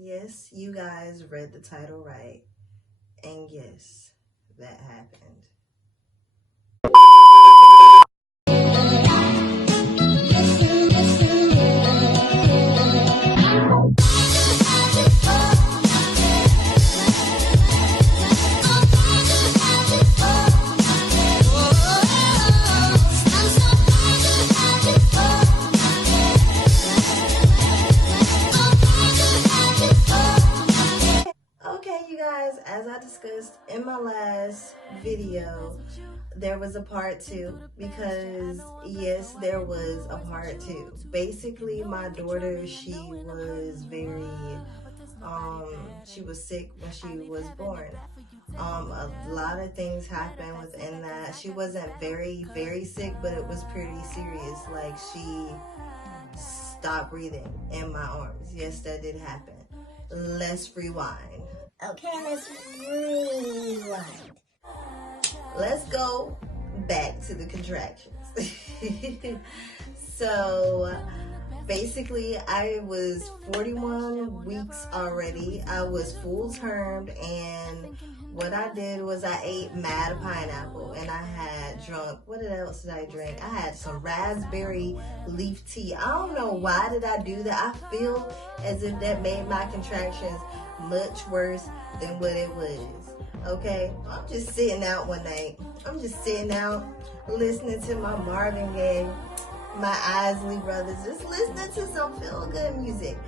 Yes, you guys read the title right. And yes, that happened. Okay, you guys, as I discussed in my last video, there was a part 2 because yes, there was a part 2. Basically, my daughter, she was she was sick when she was born. A lot of things happened within that. She wasn't very sick, but it was pretty serious. Like, she stopped breathing in my arms. Yes, that did happen. Let's rewind. Okay, let's rewind. Let's go back to the contractions. So basically, I was 41 weeks already. I was full termed, and what I did was I ate mad pineapple, and I had drunk, what else did I drink? I had some raspberry leaf tea. I don't know why did I do that. I feel as if that made my contractions much worse than what it was. Okay, I'm just sitting out one night. I'm just sitting out listening to my Marvin Gaye, my Isley Brothers, just listening to some feel-good music.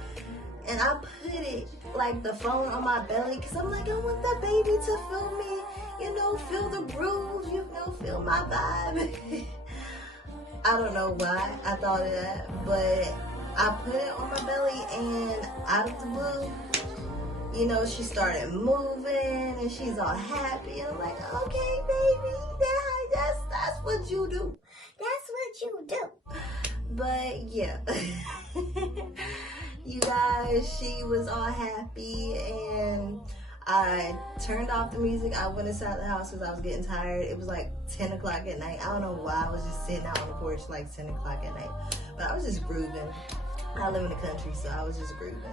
And I put it, like, the phone on my belly, because I'm like, I want the baby to feel me, you know, feel the groove, you know, feel my vibe. I don't know why I thought of that, but I put it on my belly, and out of the blue, you know, she started moving, and she's all happy, and I'm like, okay, baby, that's what you do. That's what you do. But yeah, you guys, she was all happy, and I turned off the music. I went inside the house because I was getting tired. It was like 10 o'clock at night. I don't know why. I was just sitting out on the porch like 10 o'clock at night, but I was just grooving. I live in the country, so I was just grooving.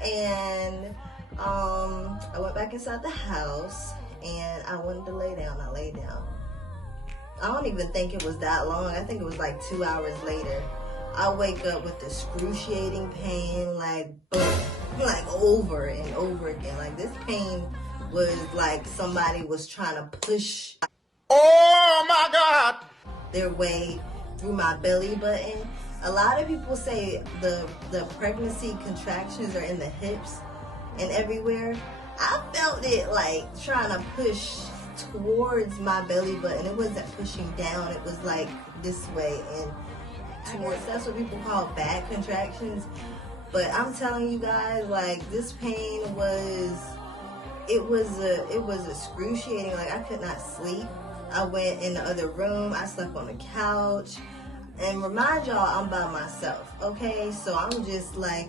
And I went back inside the house, and I wanted to lay down. I laid down. I don't even think it was that long. I think it was like 2 hours later. I wake up with excruciating pain, like boom, like over and over again. Like, this pain was like somebody was trying to push, oh my God, their way through my belly button. A lot of people say the pregnancy contractions are in the hips and everywhere. I felt it like trying to push towards my belly button. It wasn't pushing down. It was like this way and towards. That's what people call back contractions. But I'm telling you guys, like, this pain was excruciating. Like, I could not sleep. I went in the other room. I slept on the couch. And remind y'all, I'm by myself, okay? So I'm just like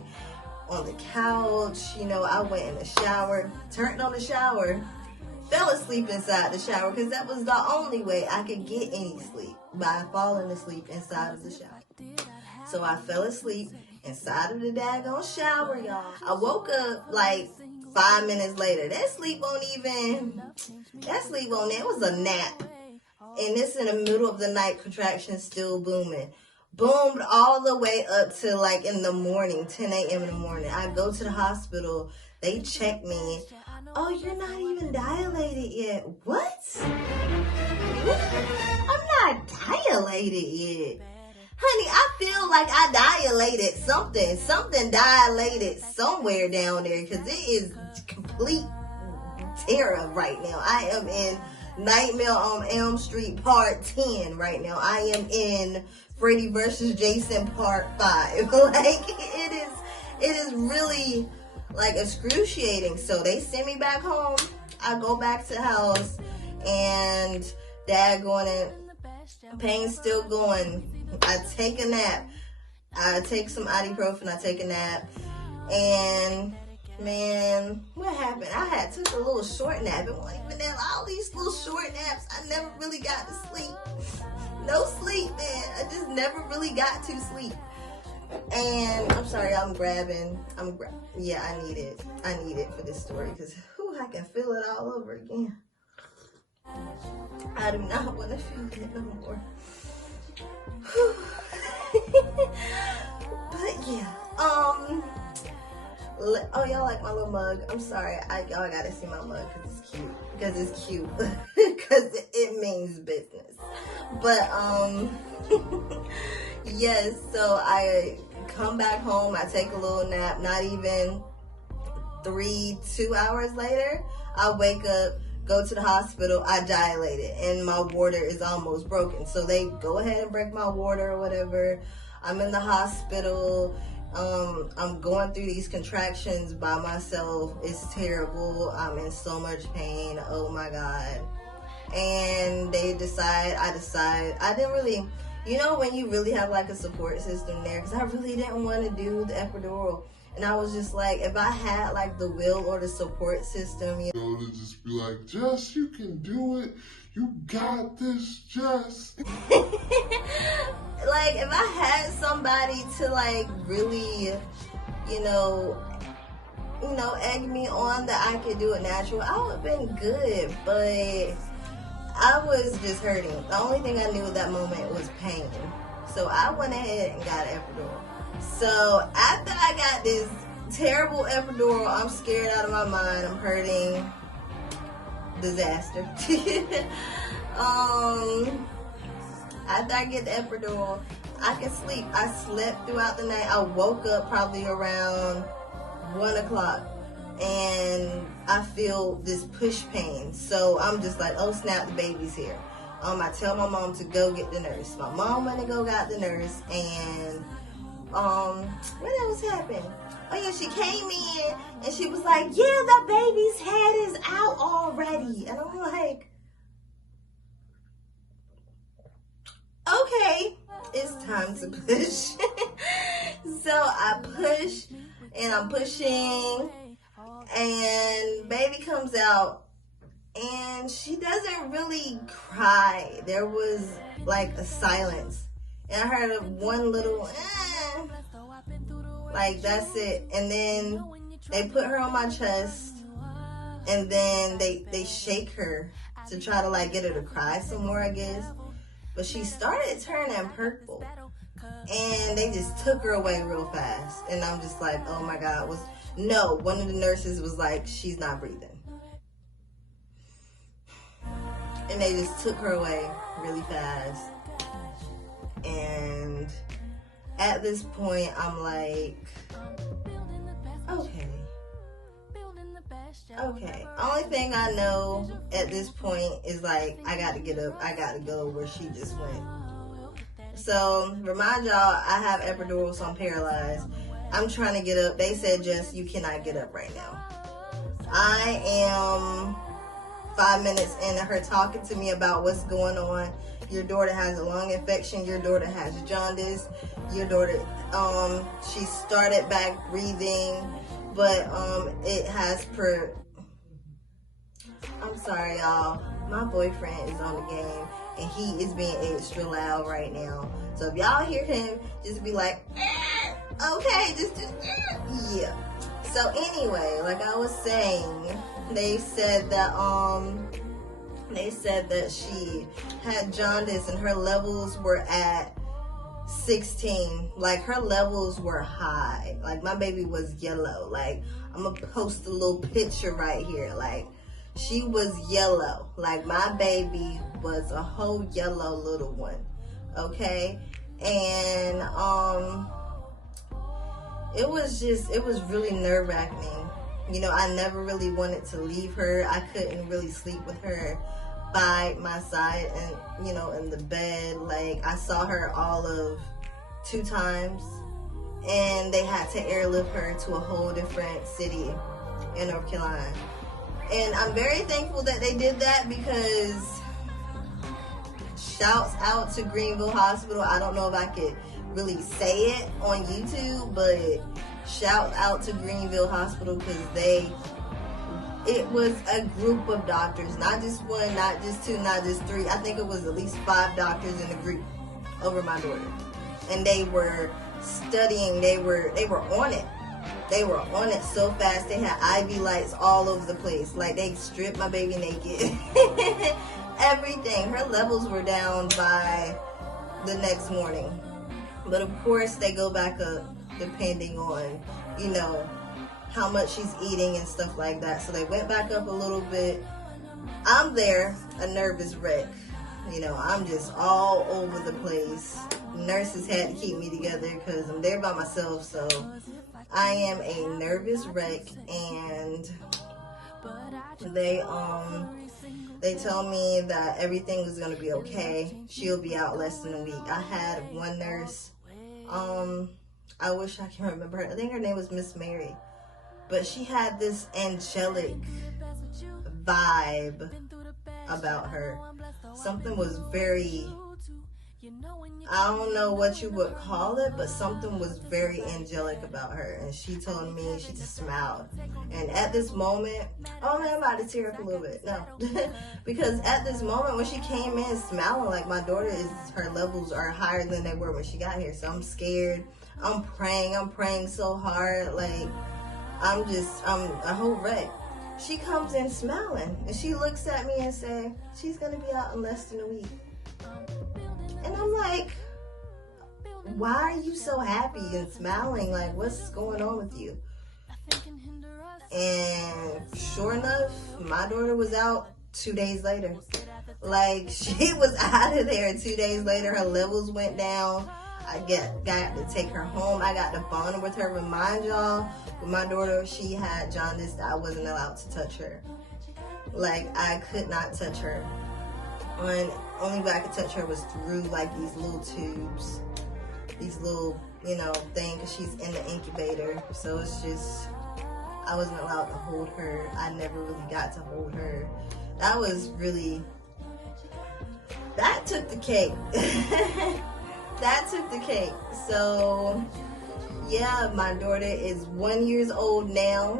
on the couch, you know. I went in the shower, turned on the shower, fell asleep inside the shower, because that was the only way I could get any sleep, by falling asleep inside of the shower. So I fell asleep inside of the daggone shower, y'all. I woke up like 5 minutes later. That sleep won't, it was a nap. And this in the middle of the night, contractions still booming. Boomed all the way up to like in the morning, 10 a.m. in the morning. I go to the hospital. They check me. Oh, you're not even dilated yet. What? I'm not dilated yet. Honey, I feel like I dilated something. Something dilated somewhere down there, because it is complete terror right now. I am in Nightmare on Elm Street Part 10 right now. I am in Freddy vs. Jason Part 5. Like, it is really like excruciating. So they send me back home. I go back to the house, and dad going in, pain's still going. I take a nap. I take some ibuprofen. I take a nap, and man, what happened? I had took a little short nap. It wasn't even that. All these little short naps, I never really got to sleep. No sleep, man. I just never really got to sleep. And I'm sorry, yeah, I need it for this story because I can feel it all over again. I do not want to feel it no more. But yeah, oh, y'all like my little mug? I'm sorry, y'all gotta see my mug because it's cute because it means business. But yes, so I come back home, I take a little nap, not even 2 hours later, I wake up, go to the hospital, I dilate it, and my water is almost broken. So they go ahead and break my water or whatever. I'm in the hospital. I'm going through these contractions by myself. It's terrible. I'm in so much pain. Oh my God. And I didn't really, when you really have like a support system there, because I really didn't want to do the epidural. And I was just like, if I had like the will or the support system, To just be like, Jess, you can do it. You got this, Jess. like if I had somebody to like really, egg me on that I could do it natural, I would have been good. But I was just hurting. The only thing I knew at that moment was pain. So I went ahead and got an epidural. So after I got this terrible epidural, I'm scared out of my mind. I'm hurting. Disaster. After I get the epidural, I can sleep. I slept throughout the night. I woke up probably around 1 o'clock and I feel this push pain. So I'm just like, oh snap, the baby's here. I tell my mom to go get the nurse. My mom went to go got the nurse, and what else happened? Oh yeah, she came in and she was like, yeah, the baby's head is out already. And I'm like, okay, it's time to push. So I push and I'm pushing and baby comes out and she doesn't really cry. There was like a silence. And I heard one little, like that's it. And then they put her on my chest and then they shake her to try to like get her to cry some more, I guess. But she started turning purple and they just took her away real fast. And I'm just like, oh my God. One of the nurses was like, she's not breathing. And they just took her away really fast. And at this point, I'm like, okay. Only thing I know at this point is like, I got to get up. I got to go where she just went. So, remind y'all, I have epidural, so I'm paralyzed. I'm trying to get up. They said, Jess, you cannot get up right now. I am 5 minutes into her talking to me about what's going on. Your daughter has a lung infection. Your daughter has jaundice. Your daughter, she started back breathing, but it has I'm sorry, y'all. My boyfriend is on the game, and he is being extra loud right now. So if y'all hear him, just be like, okay, yeah. So anyway, like I was saying, they said that she had jaundice and her levels were at 16. Like her levels were high. Like my baby was yellow. Like I'm gonna post a little picture right here. Like she was yellow. Like my baby was a whole yellow little one. Okay? And it was really nerve-wracking. I never really wanted to leave her. I couldn't really sleep with her by my side and, in the bed. Like, I saw her all of 2 times, and they had to airlift her to a whole different city in North Carolina. And I'm very thankful that they did that because shouts out to Greenville Hospital. I don't know if I could really say it on YouTube, but shout out to Greenville Hospital because it was a group of doctors, not just 1, not just 2, not just 3. I think it was at least 5 doctors in the group over my daughter. And they were studying. They were on it. They were on it so fast. They had IV lights all over the place. Like, they stripped my baby naked. Everything. Her levels were down by the next morning. But of course, they go back up depending on, you know, how much she's eating and stuff like that. So they went back up a little bit. I'm there, a nervous wreck. You know, I'm just all over the place. Nurses had to keep me together because I'm there by myself. So I am a nervous wreck, and they told me that everything was gonna be okay. She'll be out less than a week. I had one nurse, I wish I can remember her. I think her name was Miss Mary, but she had this angelic vibe about her. Something was very, I don't know what you would call it, but something was very angelic about her. And she told me, she just smiled. And at this moment, oh man, I'm about to tear up a little bit. No. Because at this moment, when she came in smiling, like, my daughter her levels are higher than they were when she got here. So I'm scared. I'm praying so hard. Like, I'm a whole wreck. She comes in smiling, and she looks at me and says, she's going to be out in less than a week. And I'm like, why are you so happy and smiling? Like, what's going on with you? And sure enough, my daughter was out 2 days later. Like, she was out of there 2 days later. Her levels went down. I got to take her home. I got to bond with her. Remind y'all, with my daughter, she had jaundice. I wasn't allowed to touch her. Like, I could not touch her. And only way I could touch her was through, like, these little tubes. These little, you know, thing, because she's in the incubator. So it's just, I wasn't allowed to hold her. I never really got to hold her. That was really, that took the cake. That took the cake. So, yeah, my daughter is 1 year old now.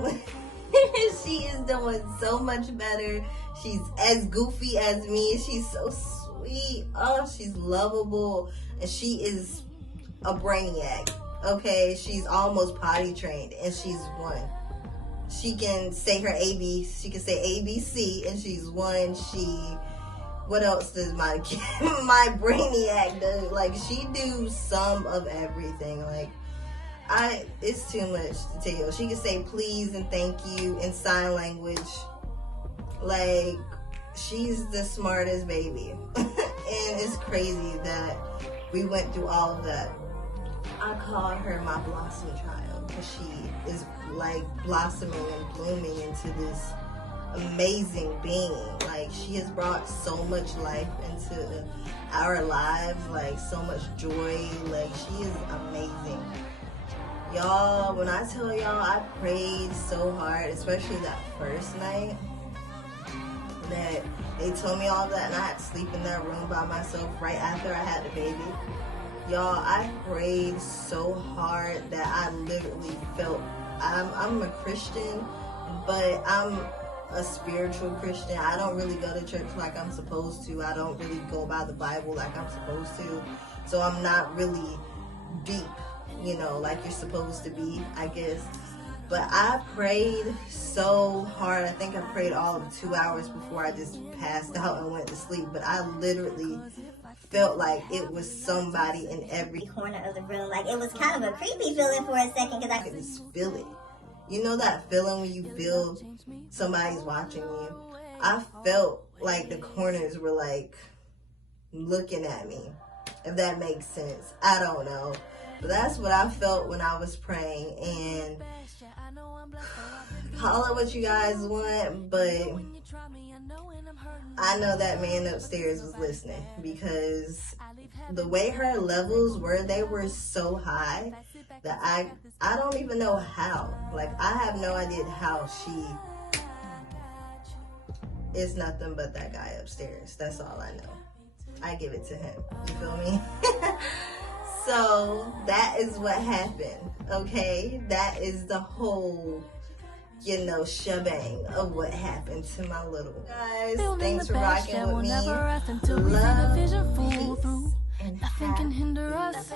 She is doing so much better. She's as goofy as me. She's so sweet. Oh, she's lovable. And she is a brainiac. Okay, she's almost potty trained, and she's 1. She can say her ABC. She can say ABC, and she's 1. What else does my brainiac do? Like, she do some of everything. Like, it's too much to tell. She can say please and thank you in sign language. Like, she's the smartest baby. And it's crazy that we went through all of that. I call her my blossom child, because she is like blossoming and blooming into this amazing being. Like, she has brought so much life into our lives, like so much joy. Like, she is amazing. Y'all, when I tell y'all, I prayed so hard, especially that first night that they told me all that, and I had to sleep in that room by myself right after I had the baby. Y'all, I prayed so hard that I literally felt, I'm a Christian, but I'm a spiritual Christian. I don't really go to church like I'm supposed to. I don't really go by the Bible like I'm supposed to. So I'm not really deep, you know, like you're supposed to be, I guess. But I prayed so hard. I think I prayed all of 2 hours before I just passed out and went to sleep. But I literally felt like it was somebody in every corner of the room. Like, it was kind of a creepy feeling for a second, because I could just feel it. You know that feeling when you feel somebody's watching you? I felt like the corners were like looking at me, if that makes sense. I don't know. But that's what I felt when I was praying. And call it what you guys want, but I know that man upstairs was listening, because the way her levels were, they were so high that I don't even know how. Like, I have no idea how she is nothing but that guy upstairs. That's all I know. I give it to him. You feel me? So that is what happened, okay? That is the whole, you know, shebang of what happened to my little guys. Thanks for rocking with me. Love, peace, and happiness.